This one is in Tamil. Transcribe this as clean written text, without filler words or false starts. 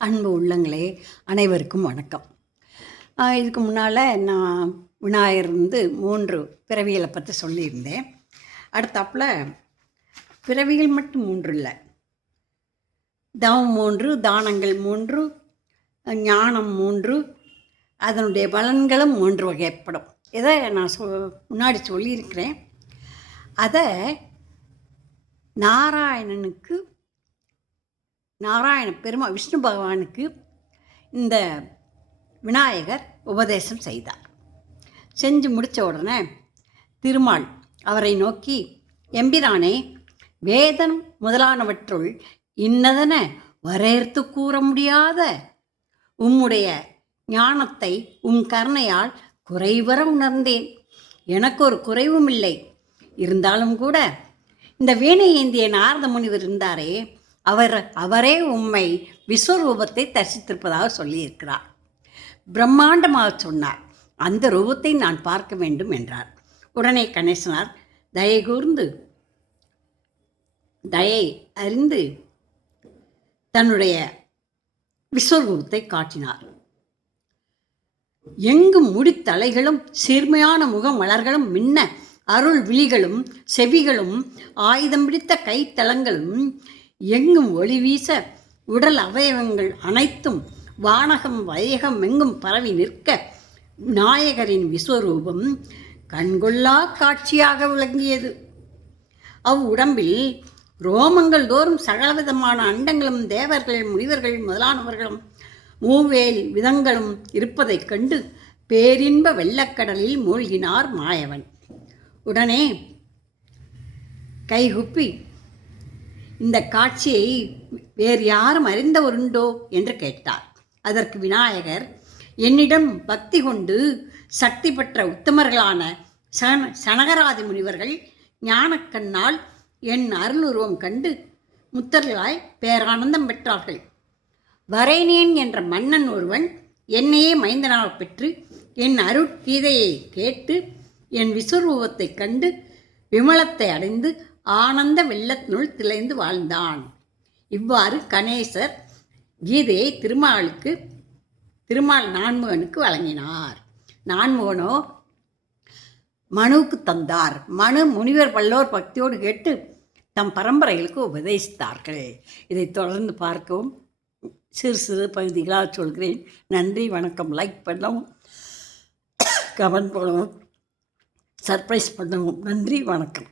அன்பு உள்ளங்களே, அனைவருக்கும் வணக்கம். இதுக்கு முன்னால் நான் விநாயகர் 3 பிறவிகளை பற்றி சொல்லியிருந்தேன். அடுத்தாப்புல பிறவிகள் மட்டும் 3 இல்லை, தவம் 3, தானங்கள் 3, ஞானம் 3, அதனுடைய பலன்களும் 3 வகைப்படும். இதை நான் முன்னாடி சொல்லியிருக்கிறேன். அதை நாராயண பெருமாள் விஷ்ணு பகவானுக்கு இந்த விநாயகர் உபதேசம் செய்தார். செஞ்சு முடித்த உடனே திருமால் அவரை நோக்கி, எம்பிரானே, வேதம் முதலானவற்றுள் இன்னதென வரையறுத்து கூற முடியாத உம்முடைய ஞானத்தை கருணையால் குறைவர உணர்ந்தேன். எனக்கு ஒரு குறைவும் இல்லை. இருந்தாலும் கூட இந்த வீணை ஏந்திய நாரத முனிவர் இருந்தாரே, அவரே உம்மை விஸ்வரூபத்தை தரிசித்திருப்பதாக சொல்லியிருக்கிறார். பிரம்மாண்டமாக சொன்னார். அந்த ரூபத்தை நான் பார்க்க வேண்டும் என்றார். உடனே கணேசனார் தயை அறிந்து தன்னுடைய விஸ்வரூபத்தை காட்டினார். எங்கும் முடித்தலைகளும் சீர்மையான முகமலர்களும் மின்ன அருள் விழிகளும் செவிகளும் ஆயுதம் பிடித்த கைத்தளங்களும் எங்கும் ஒளி வீச உடல் அவயவங்கள் அனைத்தும் வானகம் வையகம் எங்கும் பரவி நிற்க விநாயகரின் விஸ்வரூபம் கண்கொள்ளா காட்சியாக விளங்கியது. உடம்பில் ரோமங்கள் தோறும் சகலவிதமான அண்டங்களும் தேவர்கள் முனிவர்கள் முதலானவர்களும் மூவேல் விதங்களும் இருப்பதைக் கண்டு பேரின்ப வெள்ளக்கடலில் மூழ்கினார் மாயவன். உடனே கைகுப்பி, இந்த காட்சியை வேறு யாரும் அறிந்தவருண்டோ என்று கேட்டார். அதற்கு விநாயகர், என்னிடம் பக்தி கொண்டு சக்தி பெற்ற உத்தமர்களான சனகராதி முனிவர்கள் ஞானக்கண்ணால் என் அருளுருவம் கண்டு முத்தர்களாய் பேரானந்தம் பெற்றார்கள். வரேனேன் என்ற மன்னன் ஒருவன் என்னையே மைந்தனாக பெற்று என் அருட்கீதையை கேட்டு என் விஸ்வரூபத்தை கண்டு விமலத்தை அடைந்து ஆனந்த வெள்ளத்தினுள் திளைந்து வாழ்ந்தான். இவ்வாறு கணேசர் கீதையை திருமால் நான்முகனுக்கு வழங்கினார். நான்முகனோ மனுவுக்கு தந்தார். மனு முனிவர் பல்லோர் பக்தியோடு கேட்டு தம் பரம்பரைகளுக்கு உபதேசித்தார்கள். இதை தொடர்ந்து பார்க்கவும் சிறு சிறு பகுதிகளாக சொல்கிறேன். நன்றி, வணக்கம். லைக் பண்ணவும், கமெண்ட் பண்ணவும், சர்ப்ரைஸ் பண்ணவும். நன்றி, வணக்கம்.